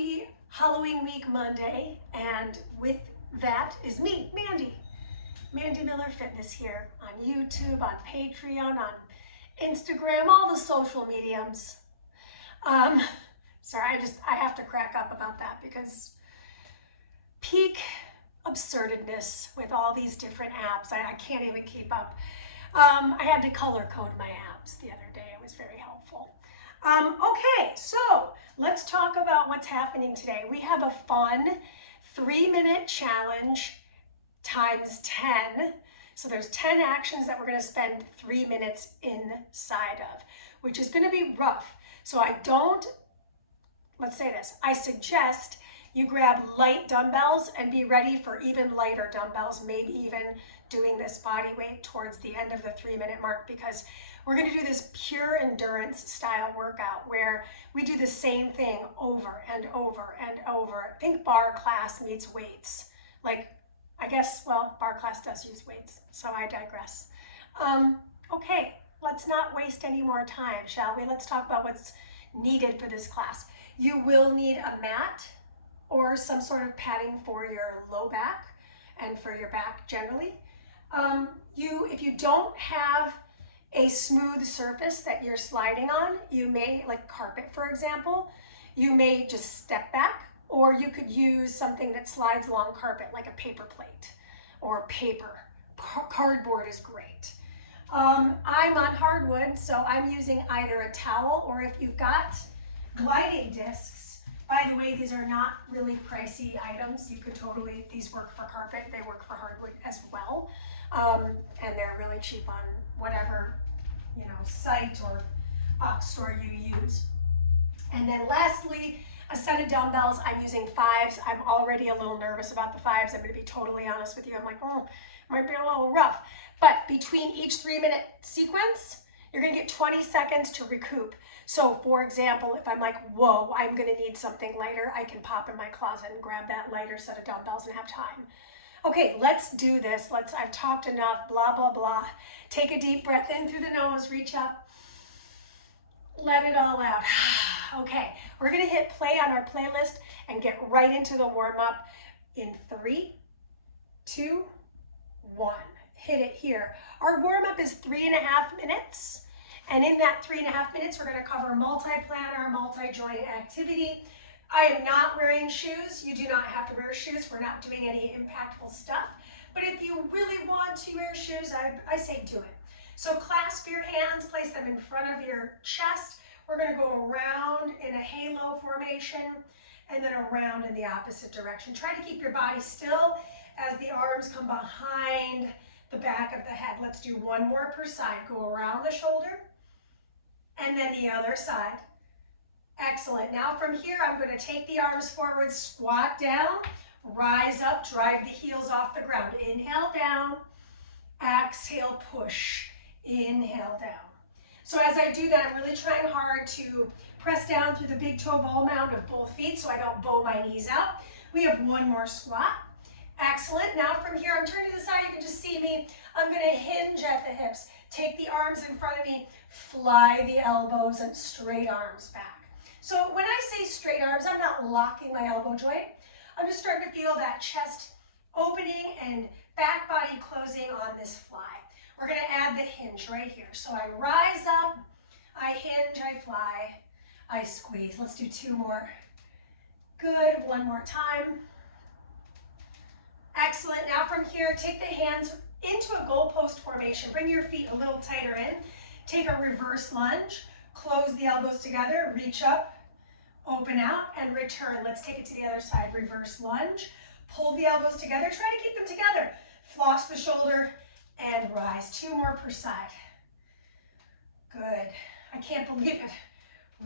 Happy Halloween week Monday, and with that is me, Mandee. Mandee Miller Fitness here on YouTube, on Patreon, on Instagram, all the social mediums. Sorry, I have to crack up about that because peak absurdness with all these different apps. I can't even keep up. I had to color code my apps the other day. It was very helpful. Okay, so let's talk about what's happening today. We have a fun 3-minute challenge times 10. So there's 10 actions that we're going to spend 3 minutes inside of, which is going to be rough. So let's say this, I suggest you grab light dumbbells and be ready for even lighter dumbbells, maybe even doing this body weight towards the end of the 3-minute mark, because we're going to do this pure endurance style workout where we do the same thing over and over and over. Think bar class meets weights. Bar class does use weights, so I digress. Okay, let's not waste any more time, shall we? Let's talk about what's needed for this class. You will need a mat or some sort of padding for your low back and for your back generally. If you don't have a smooth surface that you're sliding on, you may, like carpet for example, you may just step back, or you could use something that slides along carpet like a paper plate or paper. Cardboard is great. I'm on hardwood, so I'm using either a towel, or if you've got gliding discs, by the way, these are not really pricey items. These work for carpet, they work for hardwood as well. And they're really cheap on whatever, site or box store you use. And then lastly, a set of dumbbells. I'm using 5s. I'm already a little nervous about the 5s. I'm going to be totally honest with you. I'm like, it might be a little rough. But between each 3-minute sequence, you're going to get 20 seconds to recoup. So for example, if I'm like, whoa, I'm going to need something lighter, I can pop in my closet and grab that lighter set of dumbbells and have time. Okay, let's do this. I've talked enough, blah, blah, blah. Take a deep breath in through the nose, reach up, let it all out. Okay, we're gonna hit play on our playlist and get right into the warm-up in 3, 2, 1. Hit it here. Our warm-up is 3.5 minutes. And in that 3.5 minutes, we're gonna cover multi-planner, multi-joint activity. I am not wearing shoes. You do not have to wear shoes. We're not doing any impactful stuff. But if you really want to wear shoes, I say do it. So clasp your hands, place them in front of your chest. We're going to go around in a halo formation and then around in the opposite direction. Try to keep your body still as the arms come behind the back of the head. Let's do one more per side. Go around the shoulder and then the other side. Excellent. Now from here, I'm going to take the arms forward, squat down, rise up, drive the heels off the ground. Inhale down, exhale, push, inhale down. So as I do that, I'm really trying hard to press down through the big toe ball mound of both feet so I don't bow my knees out. We have one more squat. Excellent. Now from here, I'm turning to the side. You can just see me. I'm going to hinge at the hips. Take the arms in front of me, fly the elbows and straight arms back. So when I say straight arms, I'm not locking my elbow joint. I'm just starting to feel that chest opening and back body closing on this fly. We're going to add the hinge right here. So I rise up, I hinge, I fly, I squeeze. Let's do 2 more. Good. One more time. Excellent. Now from here, take the hands into a goalpost formation. Bring your feet a little tighter in. Take a reverse lunge. Close the elbows together, reach up, open out, and return. Let's take it to the other side. Reverse lunge. Pull the elbows together. Try to keep them together. Floss the shoulder and rise. 2 more per side. Good. I can't believe it.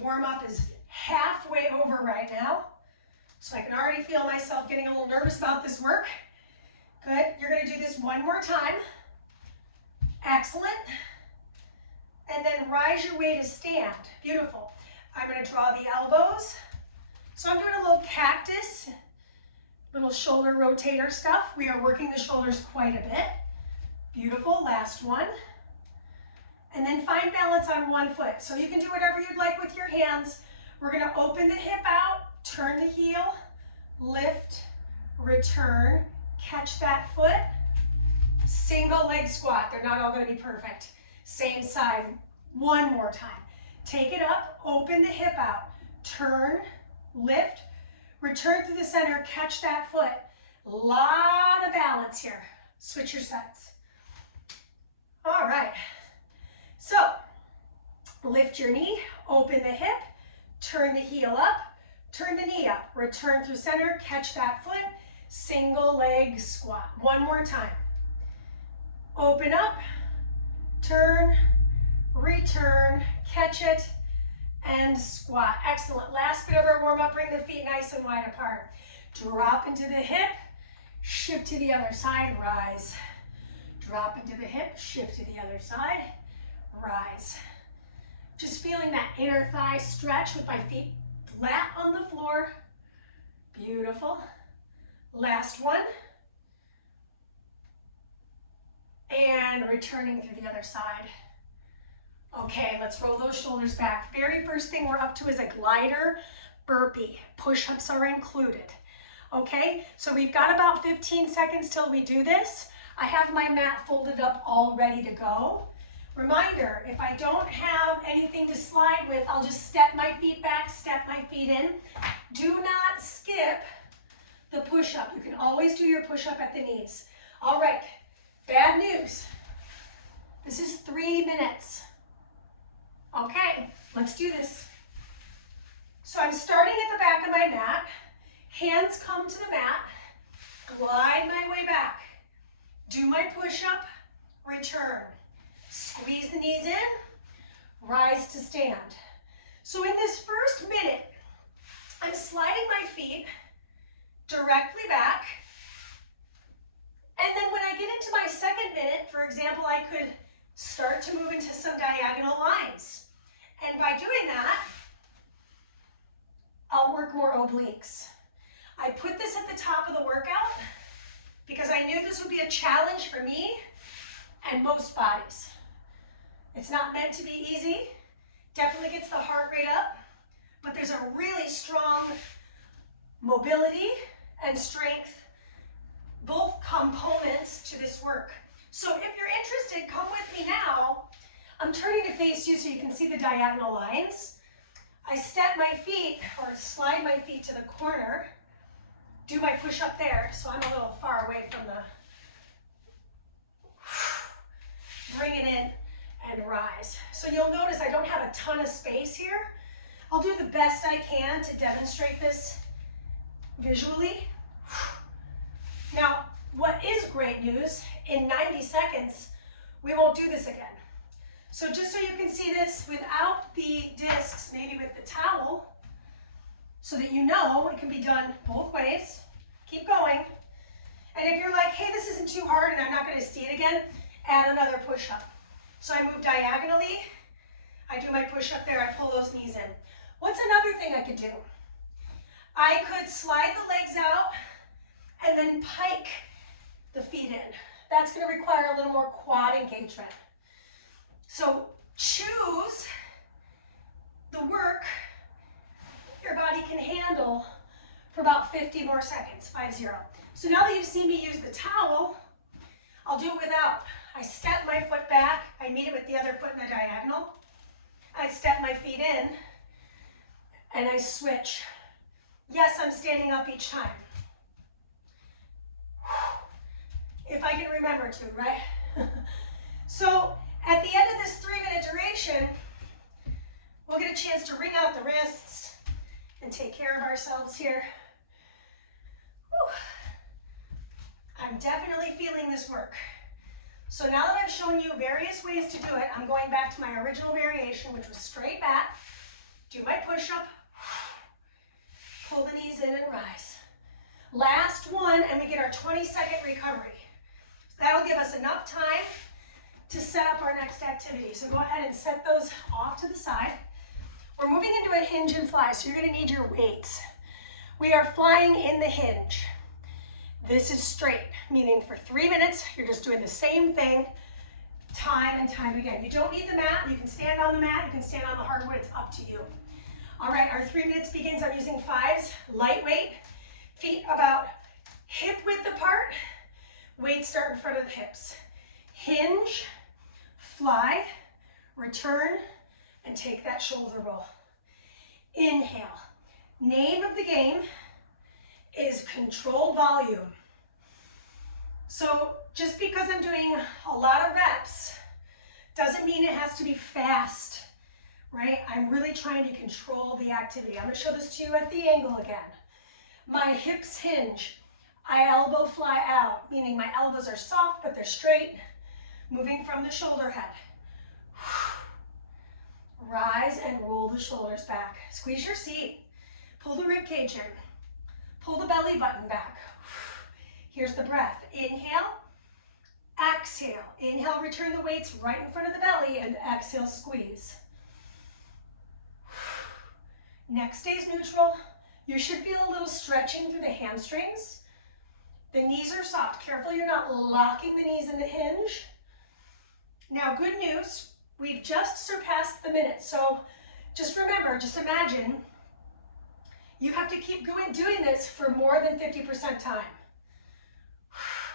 Warm-up is halfway over right now. So I can already feel myself getting a little nervous about this work. Good. You're going to do this one more time. Excellent. And then rise your way to stand. Beautiful. I'm going to draw the elbows. So I'm doing a little cactus, little shoulder rotator stuff. We are working the shoulders quite a bit. Beautiful. Last one. And then find balance on one foot. So you can do whatever you'd like with your hands. We're going to open the hip out, turn the heel. lift, return, catch that foot, single leg squat. They're not all going to be perfect. Same side, one more time. Take it up, open the hip out, turn, lift, return through the center, catch that foot. Lot of balance here. Switch your sides. All right, so lift your knee, open the hip, turn the heel up, turn the knee up, return through center, catch that foot, single leg squat. One more time. Open up, turn, return, catch it, and squat. Excellent. Last bit of our warm up, bring the feet nice and wide apart. Drop into the hip, shift to the other side, rise. Drop into the hip, shift to the other side, rise. Just feeling that inner thigh stretch with my feet flat on the floor. Beautiful. Last one. And returning through the other side. Okay, let's roll those shoulders back. Very first thing we're up to is a glider burpee. Push-ups are included. Okay, so we've got about 15 seconds till we do this. I have my mat folded up all ready to go. Reminder, if I don't have anything to slide with, I'll just step my feet back, step my feet in. Do not skip the push-up. You can always do your push-up at the knees. All right, bad news. This is 3 minutes. Okay, let's do this. So I'm starting at the back of my mat. Hands come to the mat. Glide my way back. Do my push-up, return. Squeeze the knees in, rise to stand. So in this first minute, I'm sliding my feet directly back. And then when I get into my second minute, for example, I could start to move into some diagonal lines. And by doing that, I'll work more obliques. I put this at the top of the workout because I knew this would be a challenge for me and most bodies. It's not meant to be easy. Definitely gets the heart rate up, but there's a really strong mobility and strength, both components to this work. So if you're interested, come with me now. I'm turning to face you so you can see the diagonal lines. I step my feet, or slide my feet to the corner, do my push-up there, so I'm a little far away from the, bring it in, and rise. So you'll notice I don't have a ton of space here. I'll do the best I can to demonstrate this visually. Now, what is great news, in 90 seconds, we won't do this again. So just so you can see this without the discs, maybe with the towel, so that you know it can be done both ways. Keep going. And if you're like, hey, this isn't too hard and I'm not going to see it again, add another push-up. So I move diagonally, I do my push-up there, I pull those knees in. What's another thing I could do? I could slide the legs out and then pike the feet in. That's going to require a little more quad engagement. So choose the work your body can handle for about 50 more seconds, 5-0. So now that you've seen me use the towel, I'll do it without. I step my foot back, I meet it with the other foot in the diagonal. I step my feet in, and I switch. Yes, I'm standing up each time. If I can remember to, right? So at the end of this 3-minute duration, we'll get a chance to wring out the wrists and take care of ourselves here. Whew. I'm definitely feeling this work. So now that I've shown you various ways to do it, I'm going back to my original variation, which was straight back, do my push-up, pull the knees in and rise. Last one, and we get our 20-second recovery. That'll give us enough time to set up our next activity. So go ahead and set those off to the side. We're moving into a hinge and fly, so you're going to need your weights. We are flying in the hinge. This is straight, meaning for 3 minutes, you're just doing the same thing time and time again. You don't need the mat. You can stand on the mat. You can stand on the hardwood. It's up to you. All right, our 3 minutes begins. I'm using 5s, lightweight. Feet hips. Hinge, fly, return, and take that shoulder roll. Inhale. Name of the game is controlled volume. So just because I'm doing a lot of reps doesn't mean it has to be fast, right? I'm really trying to control the activity. I'm going to show this to you at the angle again. My hips hinge. I elbow fly out, meaning my elbows are soft, but they're straight, moving from the shoulder head. Rise and roll the shoulders back. Squeeze your seat. Pull the rib cage in. Pull the belly button back. Here's the breath. Inhale, exhale. Inhale, return the weights right in front of the belly, and exhale, squeeze. Neck stays neutral. You should feel a little stretching through the hamstrings. The knees are soft. Careful you're not locking the knees in the hinge. Now, good news, we've just surpassed the minute. So just remember, just imagine, you have to keep doing this for more than 50% time.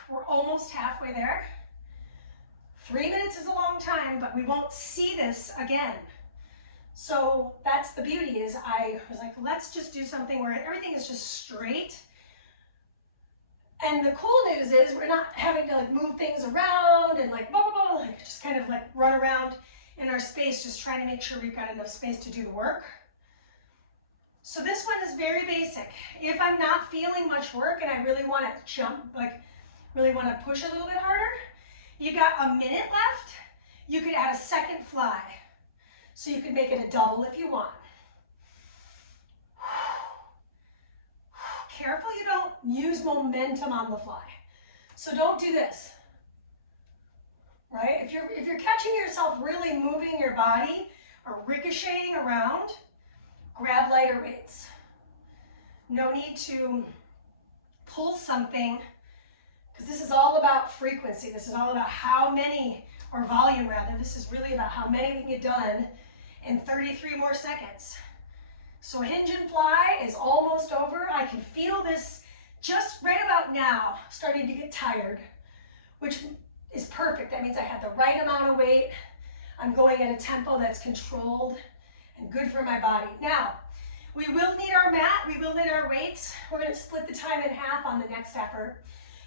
We're almost halfway there. 3 minutes is a long time, but we won't see this again. So that's the beauty, is I was like, let's just do something where everything is just straight. And the cool news is we're not having to like move things around and like blah, blah, blah, like just kind of like run around in our space, just trying to make sure we've got enough space to do the work. So this one is very basic. If I'm not feeling much work and I really want to jump, like really want to push a little bit harder, you got a minute left. You could add a second fly. So you could make it a double if you want. Careful you don't use momentum on the fly. So don't do this, right? If you're catching yourself really moving your body or ricocheting around, grab lighter weights. No need to pull something, because this is all about frequency. This is all about how many, or volume rather. This is really about how many we can get done in 33 more seconds. So hinge and fly is almost over. I can feel this just right about now starting to get tired, which is perfect. That means I had the right amount of weight. I'm going at a tempo that's controlled and good for my body. Now, we will need our mat. We will need our weights. We're going to split the time in half on the next effort.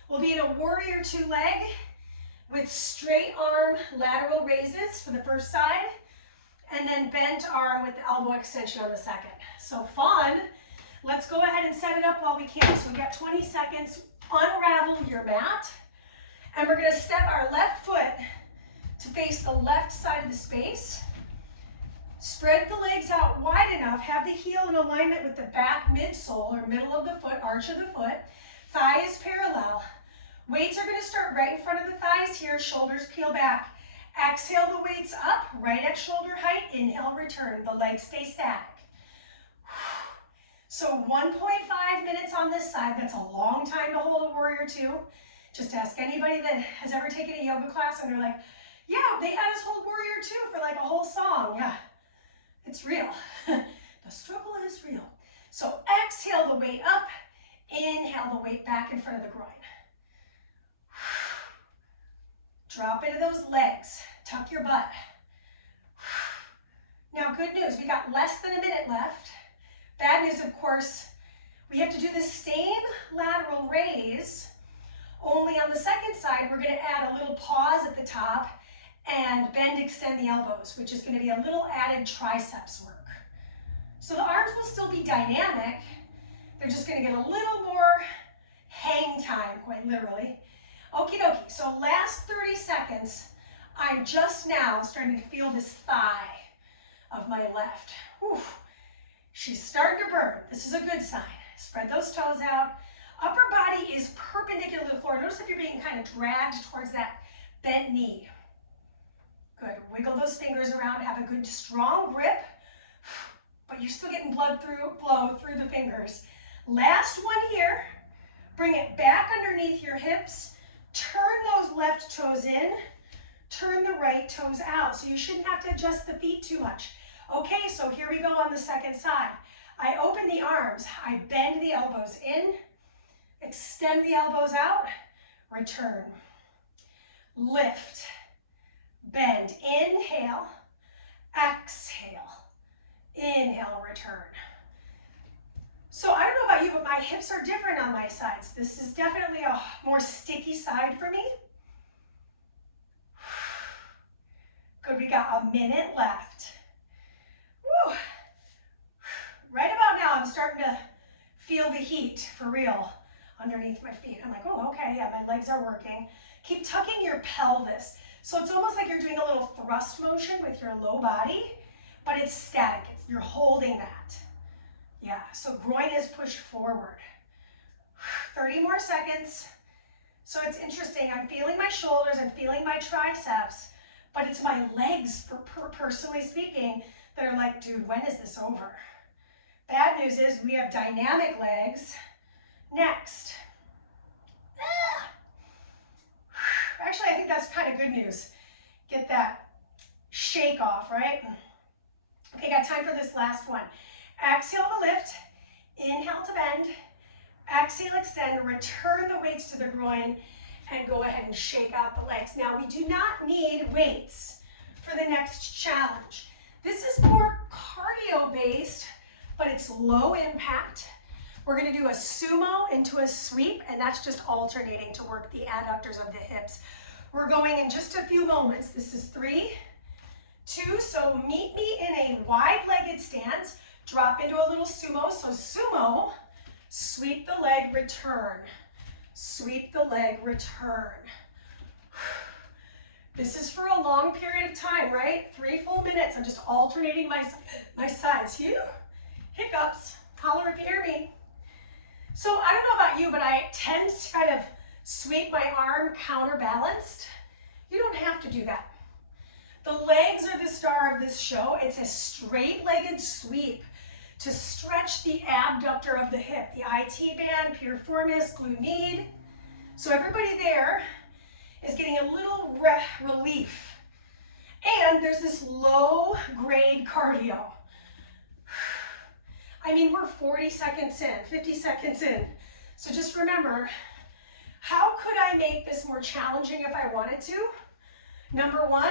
We'll be in a warrior 2 leg with straight arm lateral raises for the first side, and then bent arm with the elbow extension on the second. So fun. Let's go ahead and set it up while we can. So we got 20 seconds. Unravel your mat. And we're going to step our left foot to face the left side of the space. Spread the legs out wide enough. Have the heel in alignment with the back midsole or middle of the foot, arch of the foot. Thigh is parallel. Weights are going to start right in front of the thighs here. Shoulders peel back. Exhale the weights up, right at shoulder height. Inhale, return. The legs stay static. So 1.5 minutes on this side. That's a long time to hold a warrior 2. Just ask anybody that has ever taken a yoga class and they're like, yeah, they had us hold warrior 2 for like a whole song. Yeah, it's real. The struggle is real. So exhale the weight up. Inhale the weight back in front of the groin. Drop into those legs. Tuck your butt. Now, good news, we got less than a minute left. Bad news, of course, we have to do the same lateral raise, only on the second side, we're going to add a little pause at the top and bend, extend the elbows, which is going to be a little added triceps work. So the arms will still be dynamic. They're just going to get a little more hang time, quite literally. Okie dokie, so last 30 seconds, I'm just now starting to feel this thigh of my left. Whew. She's starting to burn. This is a good sign. Spread those toes out. Upper body is perpendicular to the floor. Notice if you're being kind of dragged towards that bent knee. Good, wiggle those fingers around, have a good strong grip, but you're still getting flow through the fingers. Last one here, bring it back underneath your hips. Turn those left toes in, turn the right toes out. So you shouldn't have to adjust the feet too much. Okay, so here we go on the second side. I open the arms, I bend the elbows in, extend the elbows out, return. lift, bend, inhale, exhale, inhale, return. So I don't know about you, but my hips are different on my sides. This is definitely a more sticky side for me. Good, we got a minute left. Woo. Right about now, I'm starting to feel the heat for real underneath my feet. I'm like, oh, okay, yeah, my legs are working. Keep tucking your pelvis. So it's almost like you're doing a little thrust motion with your low body, but it's static. You're holding that. Yeah, so groin is pushed forward. 30 more seconds. So it's interesting. I'm feeling my shoulders and feeling my triceps, but it's my legs, personally speaking, that are like, dude, when is this over? Bad news is we have dynamic legs next. Actually, I think that's kind of good news. Get that shake off, right? Okay, got time for this last one. Exhale to lift, inhale to bend, exhale, extend, return the weights to the groin, and go ahead and shake out the legs. Now, we do not need weights for the next challenge. This is more cardio-based, but it's low impact. We're gonna do a sumo into a sweep, and that's just alternating to work the adductors of the hips. We're going in just a few moments. This is 3, 2, so meet me in a wide-legged stance. Drop into a little sumo. So sumo, sweep the leg, return. Sweep the leg, return. This is for a long period of time, right? 3 full minutes. I'm just alternating my sides. Phew. Hiccups. Holler if you hear me. So I don't know about you, but I tend to kind of sweep my arm counterbalanced. You don't have to do that. The legs are the star of this show. It's a straight-legged sweep to stretch the abductor of the hip, the IT band, piriformis, glute. So everybody there is getting a little relief. And there's this low-grade cardio. I mean, we're 40 seconds in, 50 seconds in. So just remember, how could I make this more challenging if I wanted to? Number 1,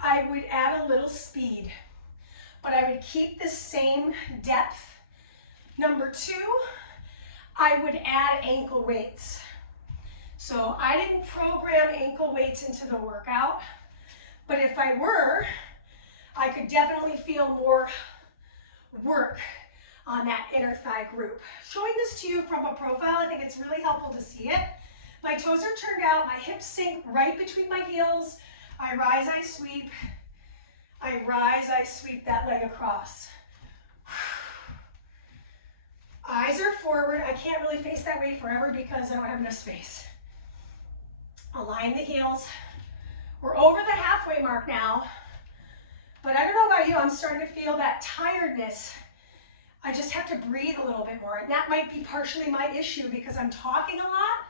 I would add a little speed, but I would keep the same depth. Number 2, I would add ankle weights. So I didn't program ankle weights into the workout, but if I were, I could definitely feel more work on that inner thigh group. Showing this to you from a profile, I think it's really helpful to see it. My toes are turned out, my hips sink right between my heels. I rise, I sweep. I rise, I sweep that leg across. Eyes are forward. I can't really face that way forever because I don't have enough space. Align the heels. We're over the halfway mark now, but I don't know about you, I'm starting to feel that tiredness. I just have to breathe a little bit more, and that might be partially my issue because I'm talking a lot.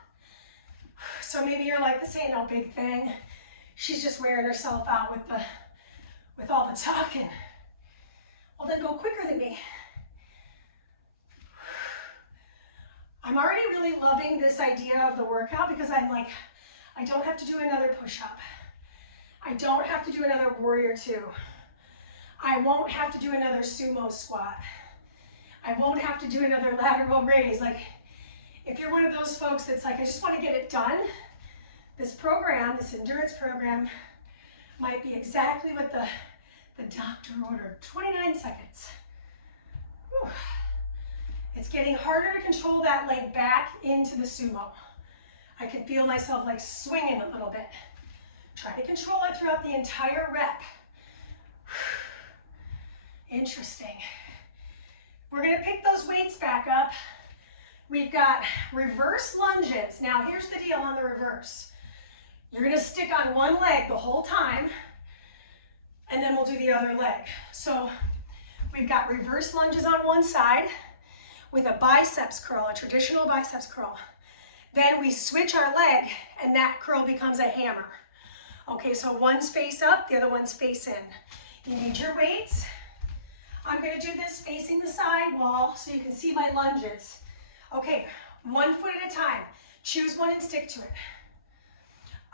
So maybe you're like, this ain't no big thing. She's just wearing herself out with all the talking. Well, then go quicker than me. I'm already really loving this idea of the workout because I'm like, I don't have to do another push-up. I don't have to do another warrior 2. I won't have to do another sumo squat. I won't have to do another lateral raise. Like, if you're one of those folks that's like, I just want to get it done, this program, this endurance program, might be exactly what the doctor ordered. 29 seconds. Whew. It's getting harder to control that leg back into the sumo. I can feel myself like swinging a little bit. Try to control it throughout the entire rep. Interesting. We're gonna pick those weights back up. We've got reverse lunges. Now here's the deal on the reverse. You're gonna stick on one leg the whole time, and then we'll do the other leg. So we've got reverse lunges on one side with a biceps curl, a traditional biceps curl. Then we switch our leg, and that curl becomes a hammer. Okay, so one's face up, the other one's face in. You need your weights. I'm gonna do this facing the side wall so you can see my lunges. Okay, 1 foot at a time. Choose one and stick to it.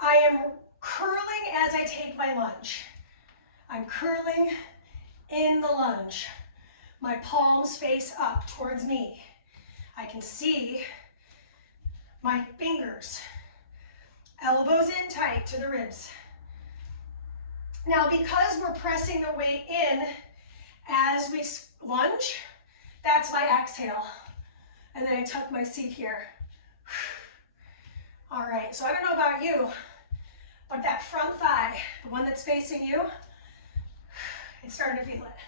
I am curling as I take my lunge. I'm curling in the lunge. My palms face up towards me. I can see my fingers. Elbows in tight to the ribs. Now, because we're pressing the weight in as we lunge, that's my exhale. And then I tuck my seat here. All right, so I don't know about you, but that front thigh, the one that's facing you, it's starting to feel it.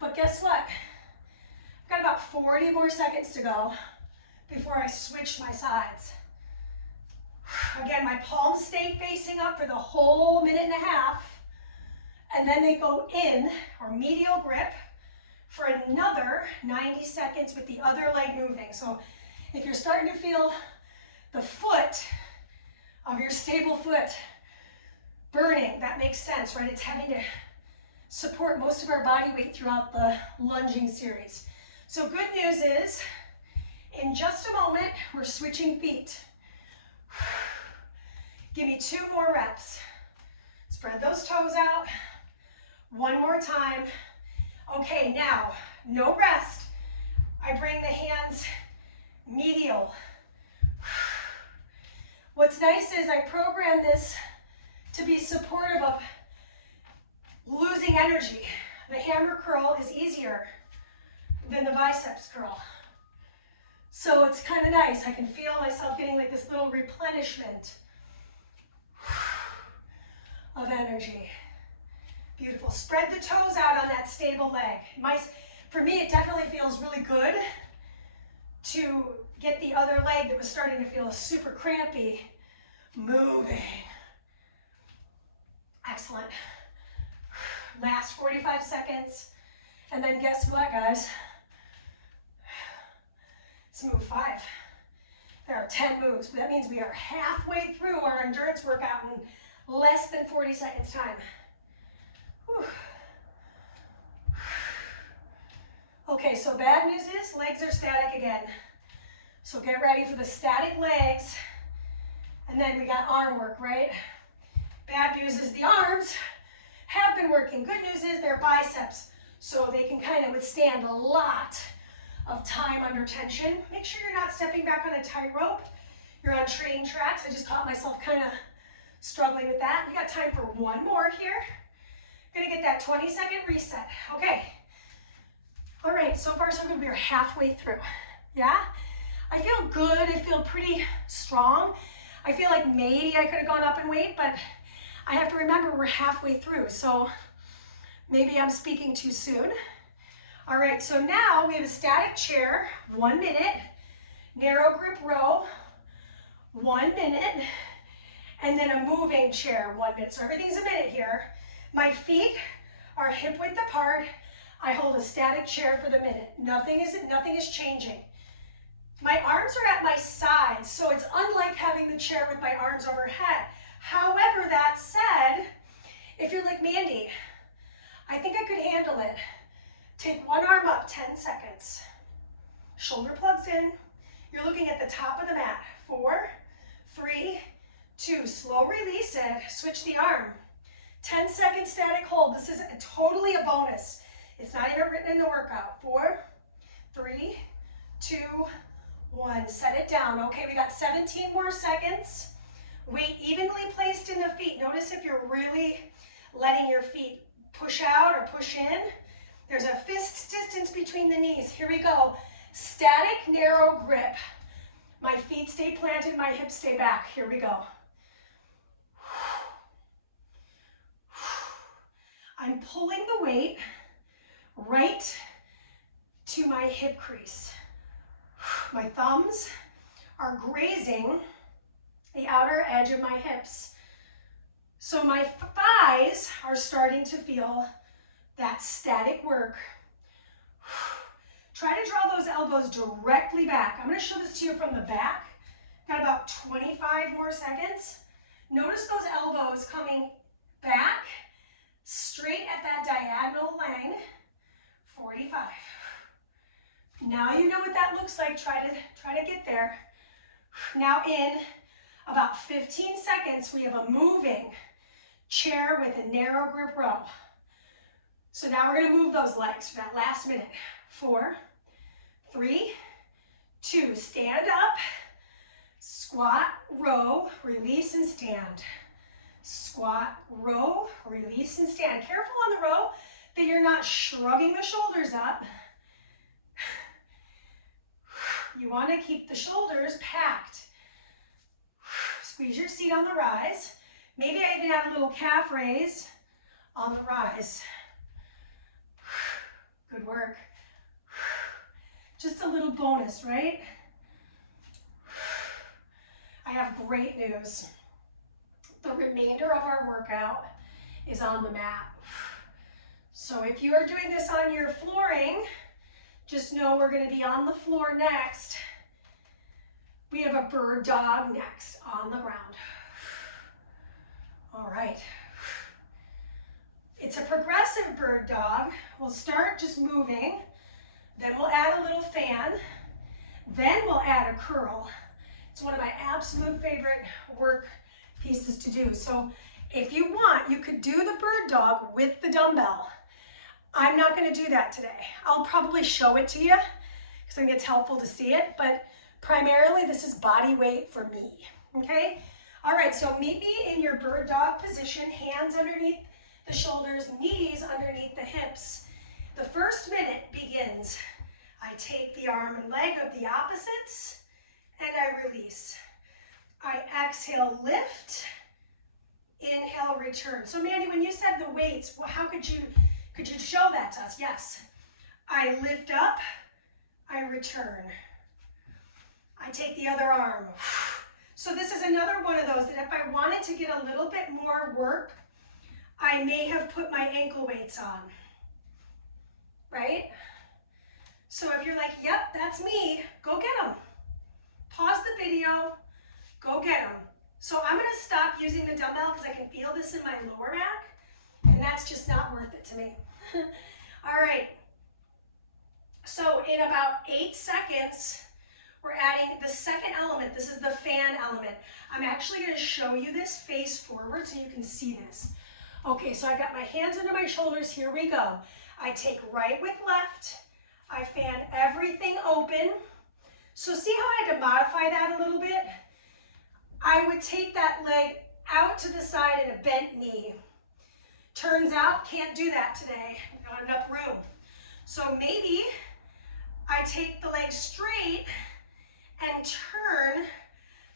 But guess what? I've got about 40 more seconds to go before I switch my sides. Again, my palms stay facing up for the whole minute and a half, and then they go in, or medial grip, for another 90 seconds with the other leg moving. So if you're starting to feel the foot of your stable foot burning, that makes sense, right? It's having to support most of our body weight throughout the lunging series. So good news is, in just a moment, we're switching feet. Give me 2 more reps. Spread those toes out. 1 more time. Okay, now, no rest. I bring the hands medial. What's nice is I program this to be supportive of losing energy. The hammer curl is easier than the biceps curl. So it's kind of nice. I can feel myself getting like this little replenishment of energy. Beautiful. Spread the toes out on that stable leg. For me, it definitely feels really good to get the other leg that was starting to feel super crampy moving. Excellent. Last 45 seconds. And then guess what, guys? It's move 5. There are 10 moves, but that means we are halfway through our endurance workout in less than 40 seconds time. Whew. Okay, so bad news is legs are static again. So get ready for the static legs. And then we got arm work, right? Bad news is the arms have been working. Good news is they're biceps, so they can kind of withstand a lot of time under tension. Make sure you're not stepping back on a tightrope. You're on train tracks. I just caught myself kind of struggling with that. We got time for 1 more here. Gonna get that 20-second reset. Okay. All right, so far so good. We are halfway through. Yeah? I feel good. I feel pretty strong. I feel like maybe I could have gone up in weight, but I have to remember we're halfway through, so maybe I'm speaking too soon. All right, so now we have a static chair, 1 minute, narrow grip row, 1 minute, and then a moving chair, 1 minute. So everything's a minute here. My feet are hip width apart. I hold a static chair for the minute. Nothing is changing. My arms are at my sides, so it's unlike having the chair with my arms overhead. However, that said, if you're like Mandee, I think I could handle it. Take one arm up, 10 seconds. Shoulder plugs in. You're looking at the top of the mat. 4, 3, 2. Slow release it. Switch the arm. 10-second static hold. This is totally a bonus. It's not even written in the workout. 4, 3, 2, 1. Set it down. Okay, we got 17 more seconds. Weight evenly placed in the feet. Notice if you're really letting your feet push out or push in. There's a fist distance between the knees. Here we go. Static, narrow grip. My feet stay planted, my hips stay back. Here we go. I'm pulling the weight right to my hip crease. My thumbs are grazing the outer edge of my hips. So my thighs are starting to feel that static work. Try to draw those elbows directly back. I'm going to show this to you from the back. Got about 25 more seconds. Notice those elbows coming back, straight at that diagonal line. 45. Now you know what that looks like. Try to get there. Now in About 15 seconds, we have a moving chair with a narrow grip row. So now we're gonna move those legs for that last minute. 4, 3, 2, stand up, squat, row, release and stand. Squat, row, release and stand. Careful on the row that you're not shrugging the shoulders up. You want to keep the shoulders packed. Squeeze your seat on the rise. Maybe I even add a little calf raise on the rise. Good work. Just a little bonus, right? I have great news. The remainder of our workout is on the mat. So if you are doing this on your flooring, just know we're going to be on the floor next. We have a bird dog next on the ground. All right. It's a progressive bird dog. We'll start just moving, then we'll add a little fan, then we'll add a curl. It's one of my absolute favorite work pieces to do. So if you want, you could do the bird dog with the dumbbell. I'm not going to do that today. I'll probably show it to you because I think it's helpful to see it, but primarily this is body weight for me, okay? All right, so meet me in your bird dog position, hands underneath the shoulders, knees underneath the hips. The first minute begins. I take the arm and leg of the opposites and I release. I exhale, lift, inhale, return. So Mandee, when you said the weights, well, how could you show that to us? Yes. I lift up, I return. I take the other arm. So this is another one of those that if I wanted to get a little bit more work, I may have put my ankle weights on, right? So if you're like, yep, that's me, go get them. Pause the video, go get them. So I'm gonna stop using the dumbbell because I can feel this in my lower back, and that's just not worth it to me. All right, so in about 8 seconds, we're adding the second element. This is the fan element. I'm actually gonna show you this face forward so you can see this. Okay, so I've got my hands under my shoulders, here we go. I take right with left, I fan everything open. So see how I had to modify that a little bit? I would take that leg out to the side in a bent knee. Turns out, can't do that today, not enough room. So maybe I take the leg straight and turn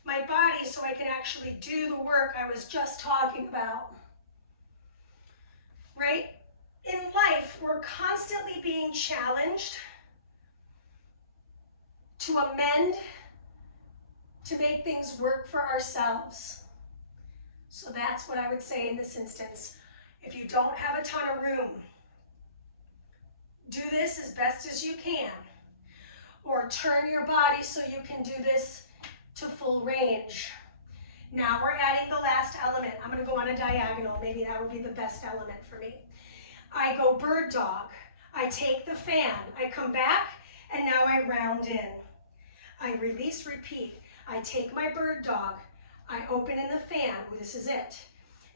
my body so I can actually do the work I was just talking about. Right? In life, we're constantly being challenged to amend, to make things work for ourselves. So that's what I would say in this instance. If you don't have a ton of room, do this as best as you can, or turn your body so you can do this to full range. Now we're adding the last element. I'm going to go on a diagonal. Maybe that would be the best element for me. I go bird dog. I take the fan. I come back, and now I round in. I release, repeat. I take my bird dog. I open in the fan. Oh, this is it.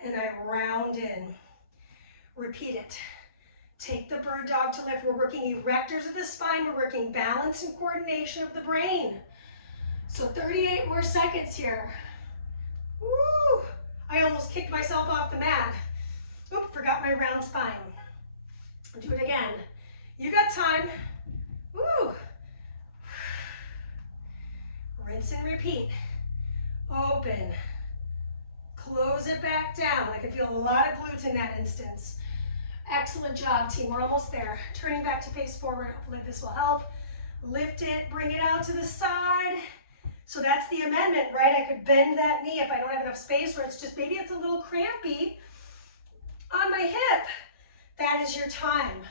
And I round in. Repeat it. Take the bird dog to lift. We're working erectors of the spine. We're working balance and coordination of the brain. So 38 more seconds here. Woo! I almost kicked myself off the mat. Oop, forgot my round spine. Do it again. You got time. Woo! Rinse and repeat. Open. Close it back down. I can feel a lot of glutes in that instance. Excellent job, team. We're almost there. Turning back to face forward. Hopefully this will help. Lift it. Bring it out to the side. So that's the amendment, right? I could bend that knee if I don't have enough space, or it's just maybe it's a little crampy on my hip. That is your time.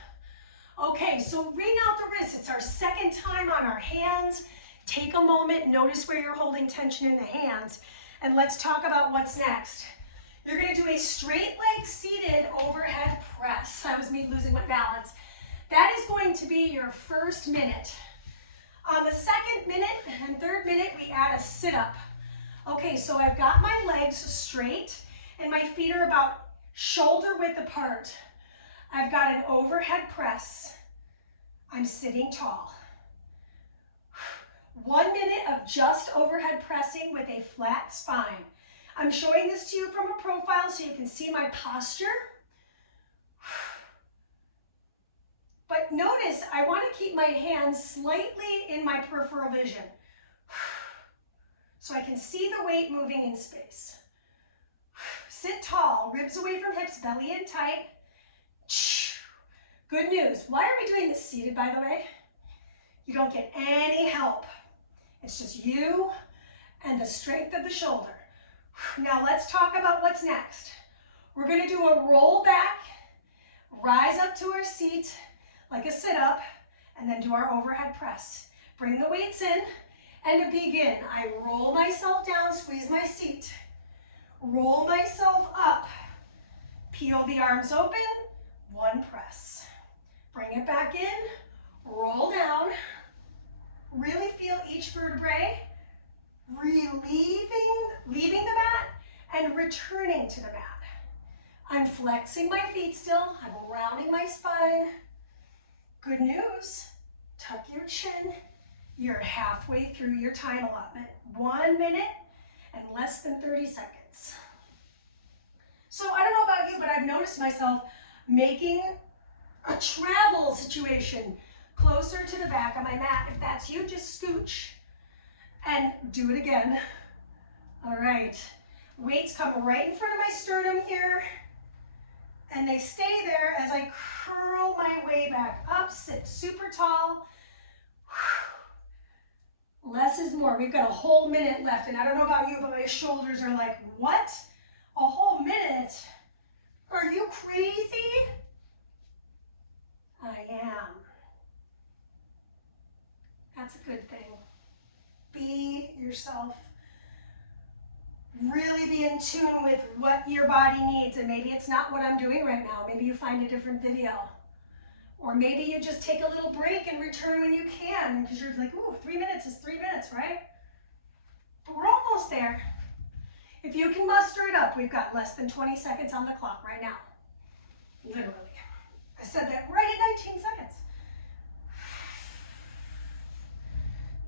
Okay, so ring out the wrists. It's our second time on our hands. Take a moment, notice where you're holding tension in the hands, and let's talk about what's next. You're gonna do a straight leg seated overhead press. That was me losing my balance. That is going to be your first minute. On the second minute and third minute, we add a sit-up. Okay, so I've got my legs straight and my feet are about shoulder width apart. I've got an overhead press. I'm sitting tall. 1 minute of just overhead pressing with a flat spine. I'm showing this to you from a profile so you can see my posture. But notice I want to keep my hands slightly in my peripheral vision so I can see the weight moving in space. Sit tall, ribs away from hips, belly in tight. Good news. Why are we doing this seated, by the way? You don't get any help. It's just you and the strength of the shoulder. Now let's talk about what's next. We're going to do a roll back, rise up to our seat like a sit-up, and then do our overhead press. Bring the weights in, and to begin, I roll myself down, squeeze my seat, roll myself up, peel the arms open, one press. Bring it back in, roll down, really feel each vertebrae, leaving the mat and returning to the mat. I'm flexing my feet still, I'm rounding my spine. Good news, tuck your chin. You're halfway through your time allotment. 1 minute and less than 30 seconds. So I don't know about you, but I've noticed myself making a travel situation closer to the back of my mat. If that's you, just scooch and do it again. All right, weights come right in front of my sternum here, and they stay there as I curl my way back up, sit super tall. Less is more. We've got a whole minute left, and I don't know about you, but my shoulders are like, what? A whole minute? Are you crazy? I am. That's a good thing. Be yourself. Really be in tune with what your body needs, and maybe it's not what I'm doing right now. Maybe you find a different video. Or maybe you just take a little break and return when you can, because you're like, ooh, 3 minutes is 3 minutes, right? But we're almost there. If you can muster it up, we've got less than 20 seconds on the clock right now. Literally. I said that right at 19 seconds.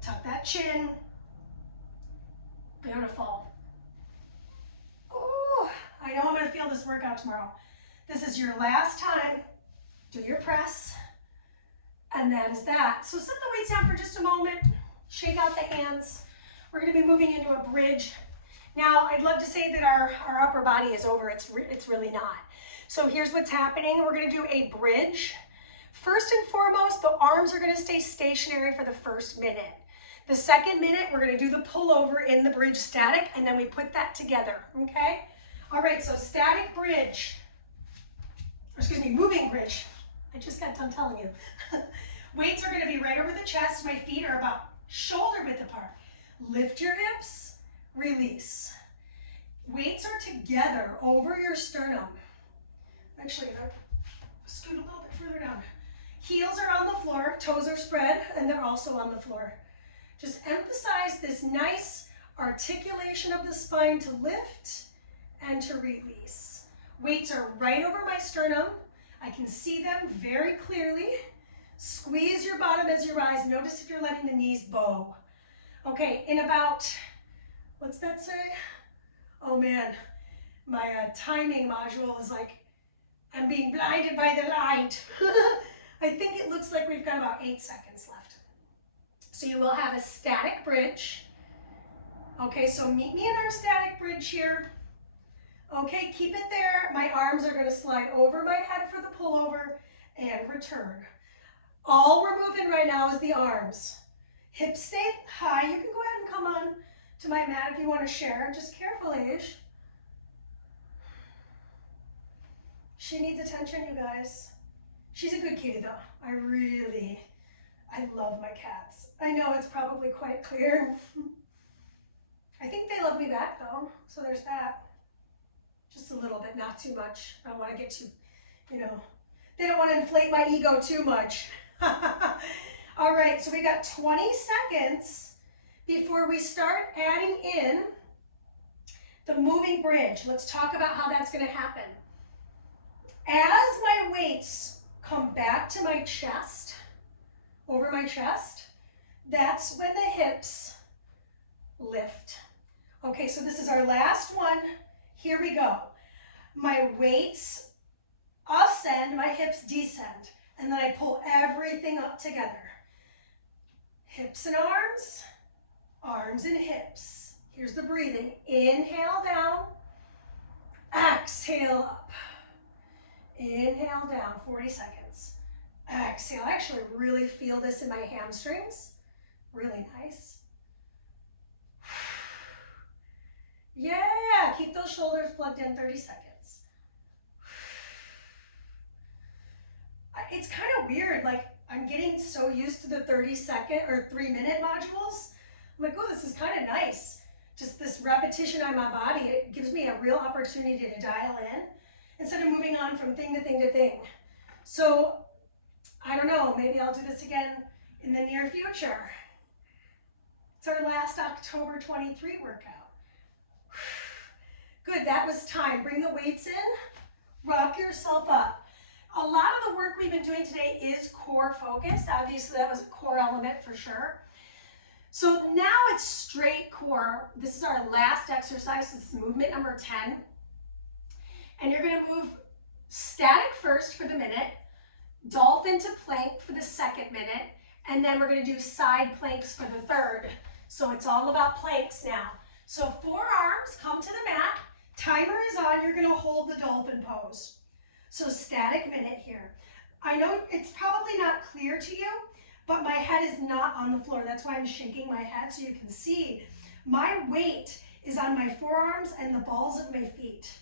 Tuck that chin. Beautiful. Ooh, I know I'm going to feel this workout tomorrow. This is your last time. Do your press, and that is that. So set the weights down for just a moment, shake out the hands. We're gonna be moving into a bridge. Now, I'd love to say that our upper body is over, it's really not. So here's what's happening. We're gonna do a bridge. First and foremost, the arms are gonna stay stationary for the first minute. The second minute, we're gonna do the pullover in the bridge static, and then we put that together, okay? All right, so static bridge, moving bridge. I just got done telling you. Weights are going to be right over the chest. My feet are about shoulder width apart. Lift your hips, release. Weights are together over your sternum. Actually, if I scoot a little bit further down. Heels are on the floor, toes are spread, and they're also on the floor. Just emphasize this nice articulation of the spine to lift and to release. Weights are right over my sternum. I can see them very clearly. Squeeze your bottom as you rise. Notice if you're letting the knees bow. Okay, in about, what's that say? Oh man, my timing module is like, I'm being blinded by the light. I think it looks like we've got about 8 seconds left. So you will have a static bridge. Okay, so meet me in our static bridge here. Okay, keep it there. My arms are going to slide over my head for the pullover and return. All we're moving right now is the arms. Hips stay high. You can go ahead and come on to my mat if you want to share. Just carefully. She needs attention, you guys. She's a good kitty though. I love my cats. I know it's probably quite clear. I think they love me back though, so there's that. Just a little bit, not too much. I don't want to get too, they don't want to inflate my ego too much. All right, so we got 20 seconds before we start adding in The moving bridge, let's talk about how that's going to happen. As my weights come back to my chest, over my chest, that's when the hips lift. Okay, so this is our last one. Here we go. My weights ascend, my hips descend, and then I pull everything up together. Hips and arms, arms and hips. Here's the breathing. Inhale down, exhale up. Inhale down, 40 seconds. Exhale. I actually really feel this in my hamstrings. Really nice. Yeah, keep those shoulders plugged in, 30 seconds. It's kind of weird, like I'm getting so used to the 30-second or 3-minute modules. I'm like, oh, this is kind of nice. Just this repetition on my body, it gives me a real opportunity to dial in instead of moving on from thing to thing to thing. So, I don't know, maybe I'll do this again in the near future. It's our last October 23 workout. Good, that was time. Bring the weights in, rock yourself up. A lot of the work we've been doing today is core focused. Obviously, that was a core element for sure. So now it's straight core. This is our last exercise. This is movement number 10. And you're going to move static first for the minute, dolphin to plank for the second minute, and then we're going to do side planks for the third. So it's all about planks now. So forearms come to the mat. Timer is on. You're going to hold the dolphin pose. So static minute here. I know it's probably not clear to you, but my head is not on the floor. That's why I'm shaking my head so you can see. My weight is on my forearms and the balls of my feet.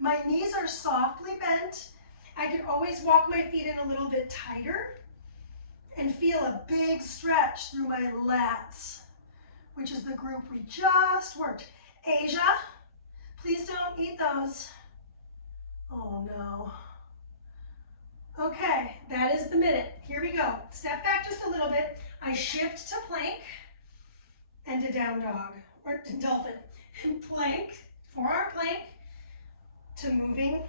My knees are softly bent. I can always walk my feet in a little bit tighter and feel a big stretch through my lats, which is the group we just worked. Asia, please don't eat those. Oh no. Okay, that is the minute. Here we go. Step back just a little bit. I shift to plank and to down dog, or to dolphin. Plank, forearm plank, to moving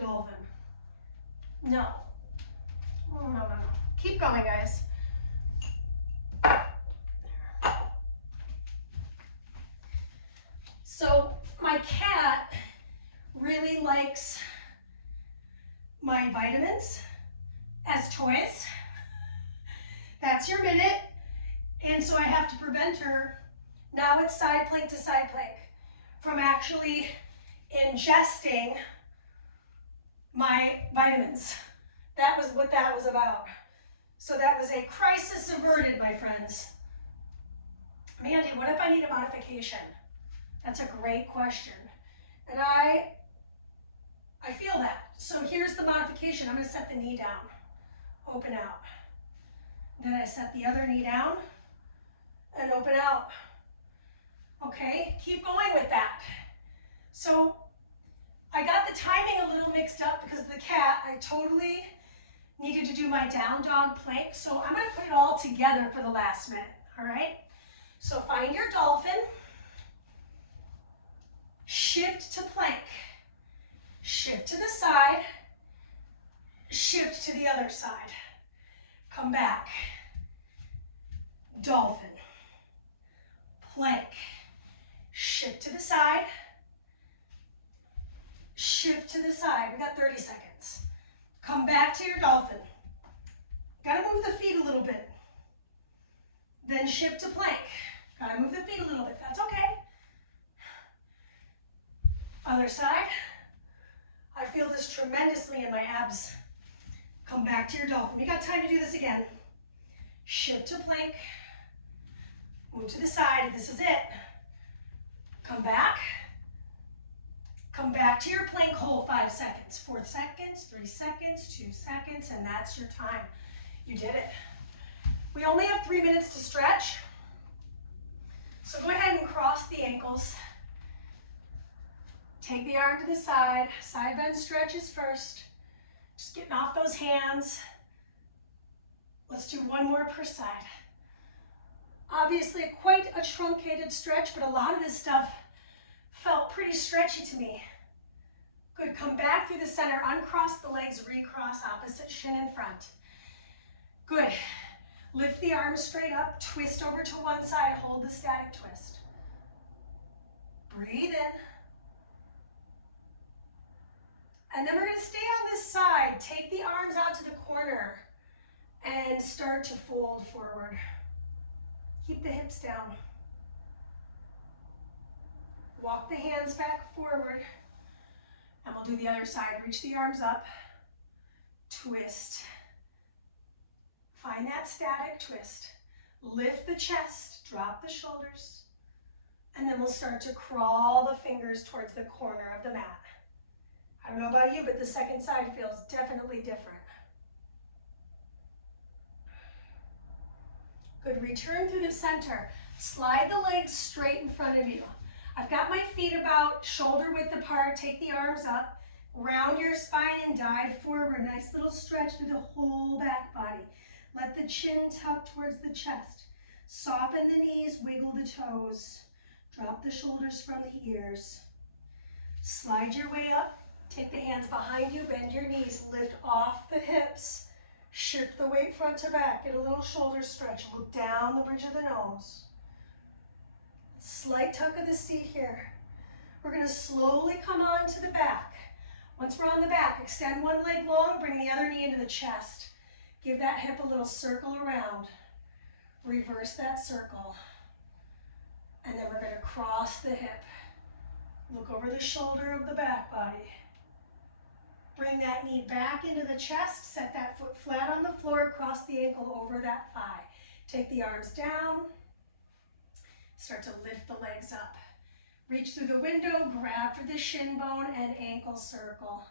dolphin. No. Oh, no. Keep going, guys. So my cat really likes my vitamins as toys. That's your minute. And so I have to prevent her, now it's side plank to side plank, from actually ingesting my vitamins. That was what that was about. So that was a crisis averted, my friends. Mandee, what if I need a modification? That's a great question. And I feel that. So here's the modification. I'm going to set the knee down, open out. Then I set the other knee down and open out. Okay, keep going with that. So I got the timing a little mixed up because of the cat. I totally needed to do my down dog plank. So I'm going to put it all together for the last minute. All right. So find your dolphin. Shift to plank. Shift to the side. Shift to the other side. Come back. Dolphin. Plank. Shift to the side. Shift to the side. We got 30 seconds. Come back to your dolphin. Gotta move the feet a little bit. Then shift to plank. Gotta move the feet a little bit. That's okay. Other side. I feel this tremendously in my abs. Come back to your dolphin. We got time to do this again. Shift to plank. Move to the side. This is it. Come back. Come back to your plank. Hold 5 seconds. 4 seconds, 3 seconds, 2 seconds, and that's your time. You did it. We only have 3 minutes to stretch. So go ahead and cross the ankles. Take the arm to the side. Side bend stretches first. Just getting off those hands. Let's do one more per side. Obviously quite a truncated stretch, but a lot of this stuff Felt pretty stretchy to me. Good, come back through the center, uncross the legs, recross opposite shin in front. Good, lift the arms straight up, twist over to one side, hold the static twist. Breathe in. And then we're gonna stay on this side. Take the arms out to the corner and start to fold forward. Keep the hips down. Walk the hands back forward. And we'll do the other side. Reach the arms up, twist. Find that static twist. Lift the chest, drop the shoulders, and then we'll start to crawl the fingers towards the corner of the mat. I don't know about you, but the second side feels definitely different. Good, return through the center. Slide the legs straight in front of you. I've got my feet about shoulder width apart. Take the arms up, round your spine and dive forward. Nice little stretch through the whole back body. Let the chin tuck towards the chest. Soften the knees, wiggle the toes. Drop the shoulders from the ears. Slide your way up. Take the hands behind you, bend your knees, lift off the hips. Shift the weight front to back. Get a little shoulder stretch. Look down the bridge of the nose. Slight tuck of the seat here. We're going to slowly come on to the back. Once we're on the back, extend one leg long, bring the other knee into the chest. Give that hip a little circle around. Reverse that circle. And then we're going to cross the hip. Look over the shoulder of the back body. Bring that knee back into the chest. Set that foot flat on the floor. Cross the ankle over that thigh. Take the arms down. Start to lift the legs up. Reach through the window, grab for the shin bone and ankle circle.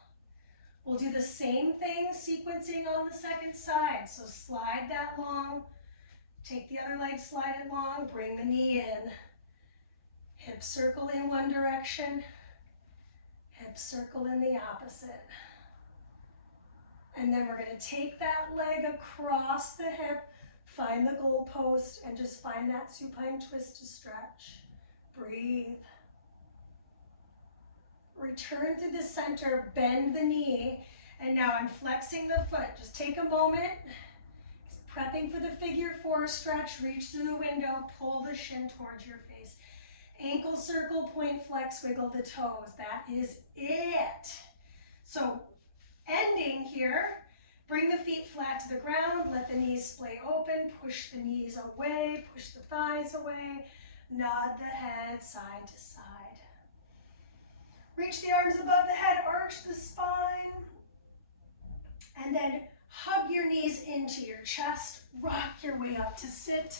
We'll do the same thing, sequencing on the second side. So slide that long. Take the other leg, slide it long. Bring the knee in. Hip circle in one direction. Hip circle in the opposite. And then we're going to take that leg across the hip. Find the goal post and just find that supine twist to stretch. Breathe. Return to the center, bend the knee, and now I'm flexing the foot. Just take a moment, prepping for the figure 4 stretch, reach through the window, pull the shin towards your face. Ankle circle, point flex, wiggle the toes. That is it. So ending here, bring the feet flat to the ground, let the knees splay open, push the knees away, push the thighs away, nod the head side to side. Reach the arms above the head, arch the spine, and then hug your knees into your chest, rock your way up to sit.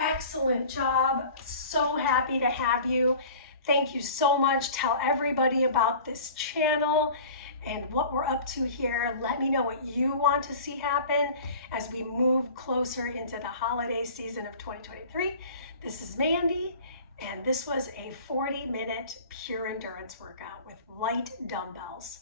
Excellent job. So happy to have you. Thank you so much. Tell everybody about this channel and what we're up to here. Let me know what you want to see happen as we move closer into the holiday season of 2023. This is Mandee, and this was a 40-minute pure endurance workout with light dumbbells.